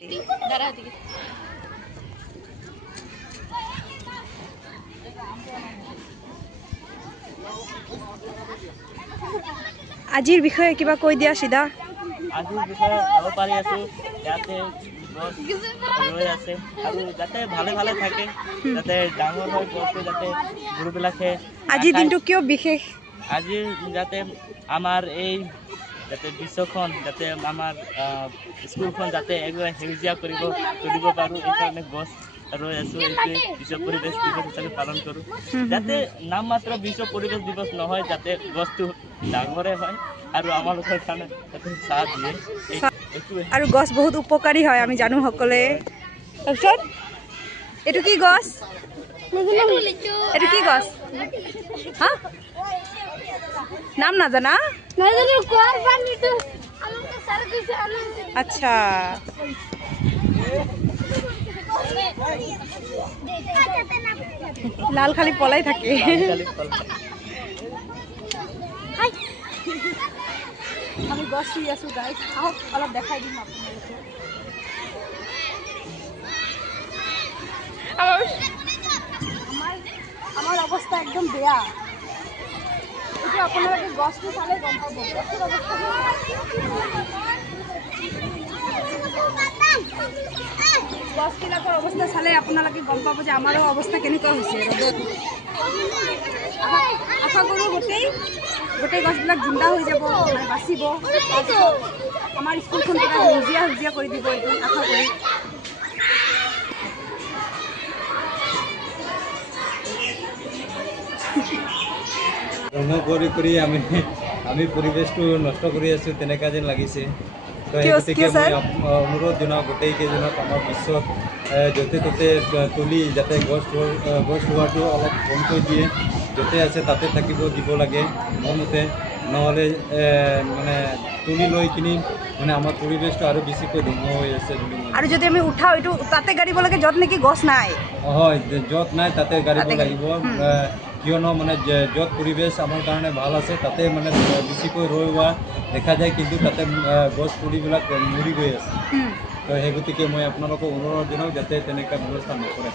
আজিৰ বিষয়ে কিবা কৈ দিয়া সিধা। আজিৰ বিষয়ে ক'ব পাৰি আছো ইয়াতে গছ ৰৈ আছে আৰু যাতে ভালে ভালে থাকে, যাতে ডাঙৰ হয় গছটো, যাতে গৰুবিলাকে। আজিৰ দিনটো কিয় বিশেষ? আজিৰ যাতে আমাৰ এই যাতে বিশ্বখন, যাতে আমাৰ স্কুলখন যাতে একবাৰে সেউজীয়া তুলিব পাৰোঁ, এইকাৰণে গছ ৰৈ আছোঁ। এইটোৱে বিশ্ব পৰিৱেশ দিৱস হিচাপে পালন কৰোঁ। যাতে নাম মাত্ৰ বিশ্ব পৰিৱেশ দিৱস নহয়, যাতে গছটো ডাঙৰে হয় আৰু আমালোকৰ কাৰণে যাতে চাহ দিয়ে। আৰু গছ বহুত উপকাৰী হয়, আমি জানো সকলোৱে। তাৰপিছত এইটো কি গছ? এইটো কি গছ? হা, নাম নাজানা? আচ্ছা, লাল খালি পলাই থাকে। আমি গছ ৰুই আছো গাইজ, আহক অলপ দেখাই দিম আপোনালোকে। আমাৰ অৱস্থা একদম বেয়া। এইটো আপোনালোকে গছটো চালে গম পাব। গছবিলাকৰ অৱস্থা চালে আপোনালোকে গম পাব যে আমাৰো অৱস্থা কেনেকুৱা হৈছে ৰ'দত। আশা কৰোঁ গোটেই গছবিলাক জিন্দা হৈ যাব, মানে বাচিব। আমাৰ স্কুলখন কিবা সেউজীয়া কৰি দিব, এইটো আশা কৰি। কৰি আমি পৰিৱেশটো নষ্ট কৰি আছোঁ তেনেকুৱা যেন লাগিছে। তো সেই গতিকে মই অনুৰোধ জনাওঁ গোটেইকেইজনক আমাৰ বিশ্বত য'তে ত'তে তুলি যাতে গছ ৰোৱাটো অলপ কমকৈ দিয়ে, য'তে আছে তাতে থাকিব দিব লাগে মোৰ মতে। নহ'লে মানে তুলি লৈ কিনি মানে আমাৰ পৰিৱেশটো আৰু বেছিকৈ ধ্বংস হৈ আছে বুলি। আৰু যদি আমি উঠাওঁ, এইটো তাতে গাড়িব লাগে য'ত নেকি গছ নাই। হয়, য'ত নাই তাতে গাড়িব লাগিব। কিয়নো মানে য'ত পৰিৱেশ আমাৰ কাৰণে ভাল আছে তাতে মানে বেছিকৈ ৰোৱা দেখা যায়, কিন্তু তাতে গছ পুলিবিলাক মৰি গৈ আছে। তো সেই গতিকে মই আপোনালোকক অনুৰোধ জনাওঁ যাতে তেনেকুৱা ব্যৱস্থা নকৰে।